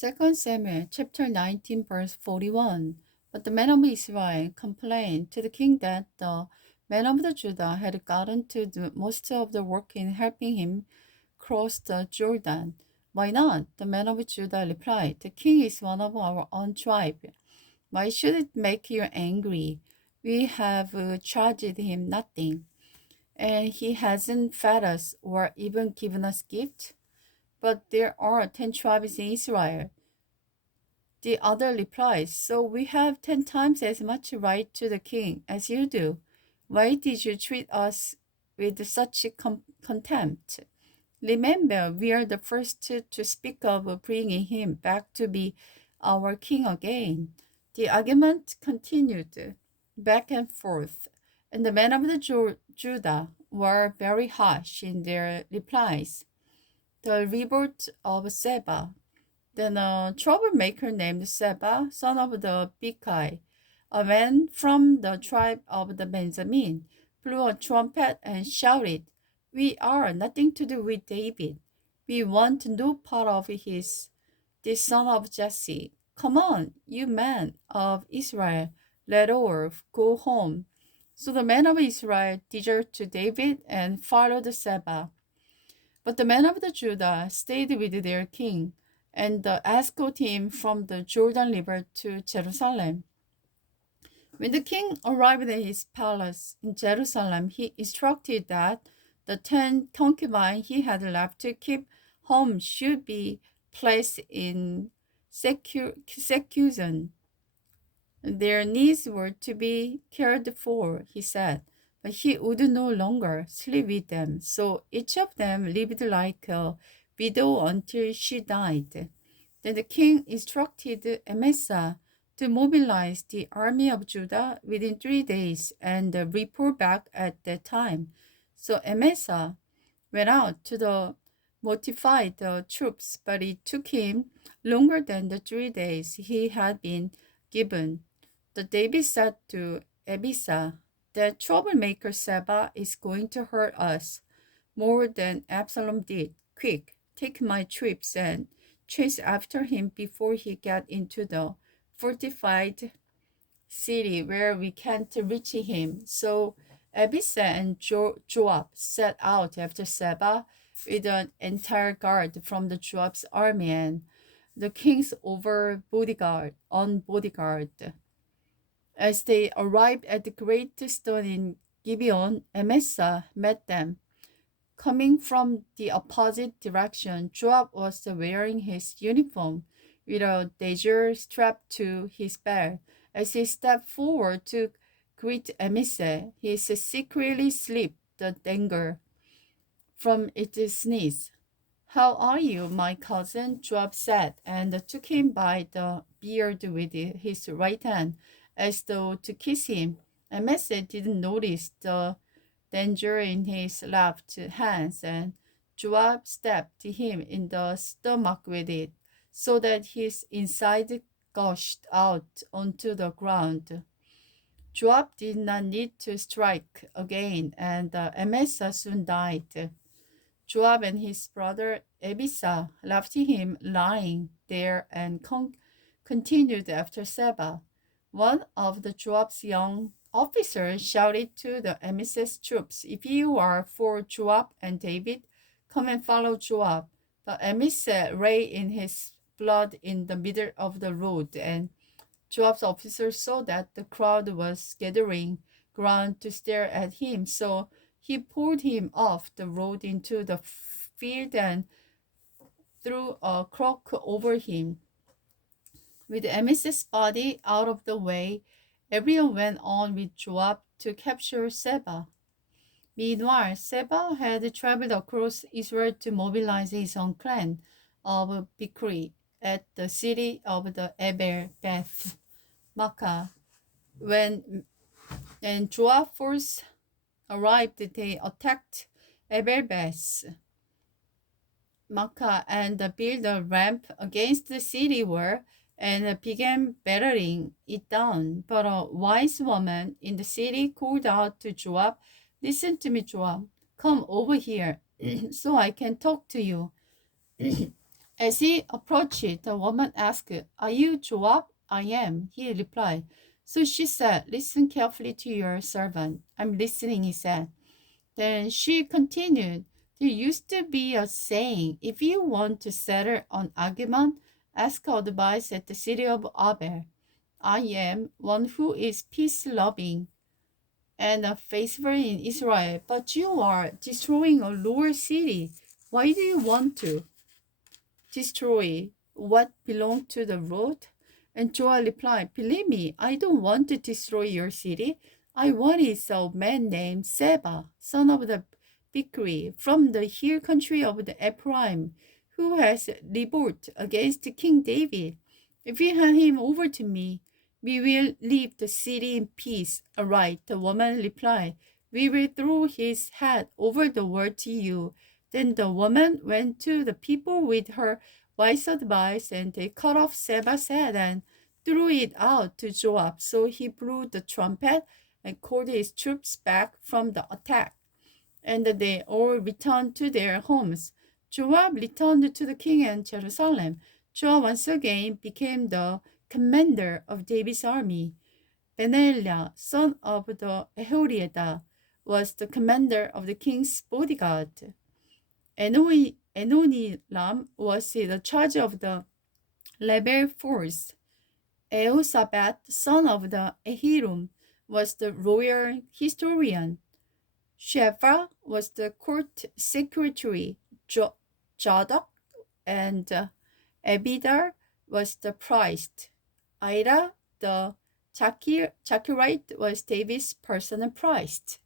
2 Samuel chapter 19 verse 41. But the men of Israel complained to the king that the men of the Judah had gotten to do most of the work in helping him cross the Jordan. Why not? The men of Judah replied, the king is one of our own tribe. Why should it make you angry? We have charged him nothing, and he hasn't fed us or even given us gifts. But there are 10 tribes in Israel. The other replies, so we have 10 times as much right to the king as you do. Why did you treat us with such contempt? Remember, we are the first to speak of bringing him back to be our king again. The argument continued back and forth, and the men of the Judah were very harsh in their replies. The revolt of Seba. Then a troublemaker named Seba, son of the Bikai, a man from the tribe of the Benjamin, blew a trumpet and shouted, we are nothing to do with David. We want no part of this son of Jesse. Come on, you men of Israel, let all go home. So the men of Israel deserted to David and followed Seba. But the men of the Judah stayed with their king and escorted him from the Jordan River to Jerusalem. When the king arrived at his palace in Jerusalem, he instructed that the 10 concubines he had left to keep home should be placed in seclusion. Their needs were to be cared for, he said, but he would no longer sleep with them, so each of them lived like a widow until she died. Then the king instructed Amasa to mobilize the army of Judah within 3 days and report back at that time. So Amasa went out to motivate the troops, but it took him longer than the 3 days he had been given. The David said to Abishai, that troublemaker Seba is going to hurt us more than Absalom did. Quick, take my troops and chase after him before he get into the fortified city where we can't reach him. So Abishai and Joab set out after Seba with an entire guard from the Joab's army and the king's on bodyguard. As they arrived at the great stone in Gibeon, Amasa met them. Coming from the opposite direction, Joab was wearing his uniform with a dagger strapped to his belt. As he stepped forward to greet Amasa, he secretly slipped the dagger from its knees. How are you, my cousin? Joab said, and took him by the beard with his right hand, as though to kiss him. Amasa didn't notice the danger in his left hand, and Joab stabbed him in the stomach with it, so that his inside gushed out onto the ground. Joab did not need to strike again, and Amasa soon died. Joab and his brother Abishai left him lying there and continued after Seba. One of the Joab's young officers shouted to the Amasa troops, if you are for Joab and David, come and follow Joab. But Amasa lay in his blood in the middle of the road, and Joab's officers saw that the crowd was gathering ground to stare at him, so he pulled him off the road into the field and threw a cloak over him. With Amasa's body out of the way, everyone went on with Joab to capture Seba. Meanwhile, Seba had traveled across Israel to mobilize his own clan of Bichri at the city of the Abel Beth Makkah. When Joab force arrived, they attacked Abel Beth Makkah and built a ramp against the city wall and began battering it down. But a wise woman in the city called out to Joab, listen to me, Joab. Come over here so I can talk to you. As he approached, the woman asked, "Are you Joab?" "I am," he replied. So she said, "Listen carefully to your servant." "I'm listening," he said. Then she continued, "There used to be a saying, if you want to settle an argument, ask advice at the city of Abel. I am one who is peace-loving and faithful in Israel, but you are destroying a lower city. Why do you want to destroy what belonged to the road?" And Joel replied, "Believe me, I don't want to destroy your city. I wanted a man named Seba, son of the Bichri, from the hill country of the Ephraim, who has revolted against King David. If you hand him over to me, we will leave the city in peace." "All right," the woman replied. "We will throw his head over the wall to you." Then the woman went to the people with her wise advice, and they cut off Seba's head and threw it out to Joab. So he blew the trumpet and called his troops back from the attack, and they all returned to their homes. Joab returned to the king in Jerusalem. Joab once again became the commander of David's army. Benaiah, son of the Jehoiada, was the commander of the king's bodyguard. Enoniram was the charge of the rebel force. Eusabet, son of the Ahiram, was the royal historian. Shepha was the court secretary. Zadok and Abidar was the priest. Ira, the Zachirite, was David's personal priest.